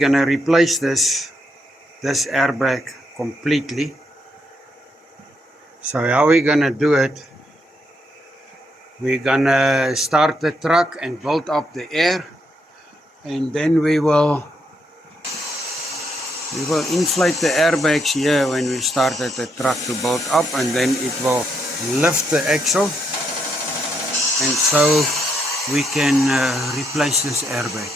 gonna replace this airbag completely. So how we're gonna do it, we're gonna start the truck and build up the air, and then we will inflate the airbags here when we started the truck to build up, and then it will lift the axle, and so we can replace this airbag.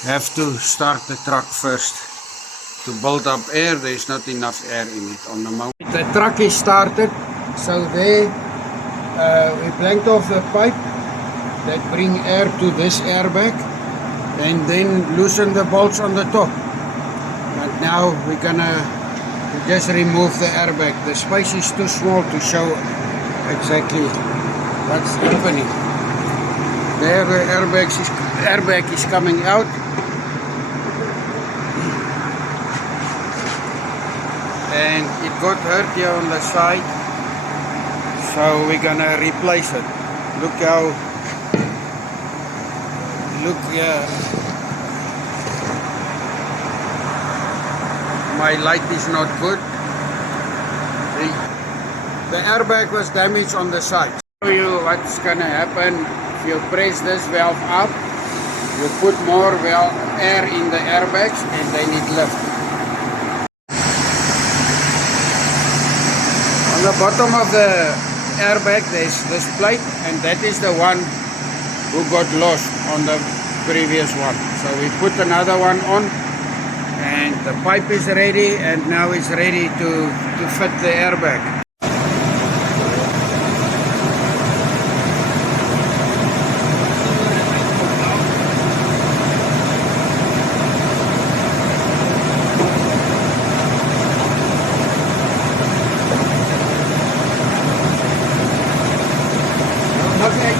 Have to start the truck first to build up air. There's not enough air in it on the moment. The truck is started, so there we blanked off the pipe that bring air to this airbag, and then loosen the bolts on the top. But now we're gonna just remove the airbag. The space is too small to show exactly what's happening. There the airbag is coming out. And it got hurt here on the side, so we're gonna replace it. Look here. My light is not good. The airbag was damaged on the side. I'll show you what's gonna happen. If you press this valve up, you put more air in the airbags, and then it lifts. On the bottom of the airbag there's this plate, and that is the one who got lost on the previous one. So we put another one on, and the pipe is ready, and now it's ready to fit the airbag.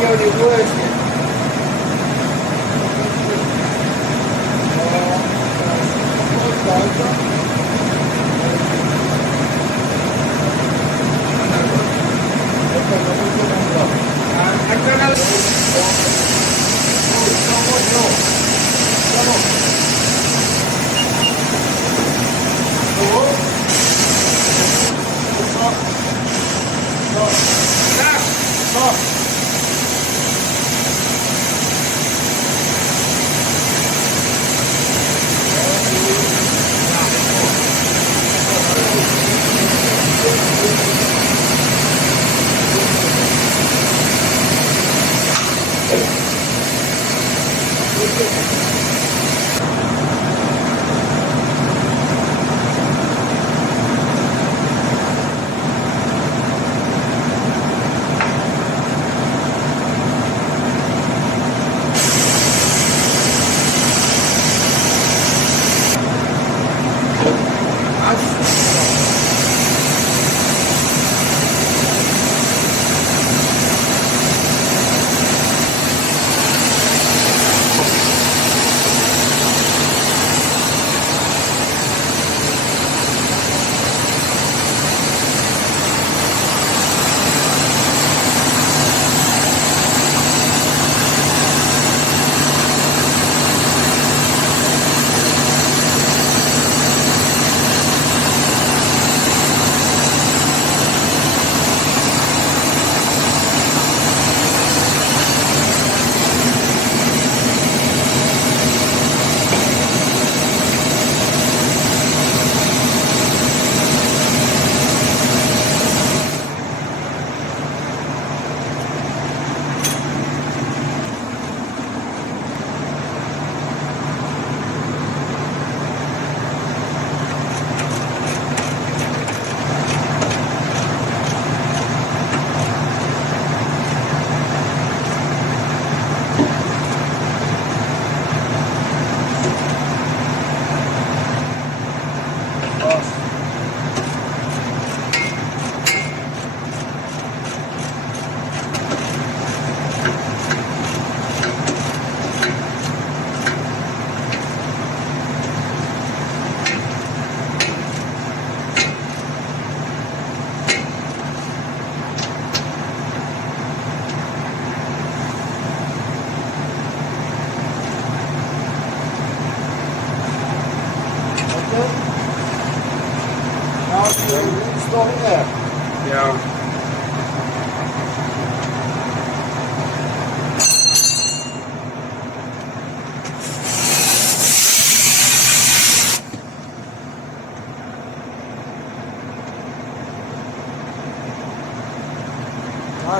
Jou die woord. It's nog erg. Ja.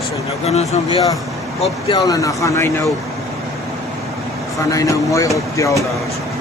So, nou kan ons hom weer optel en dan gaan hy nou mooi optel daar so.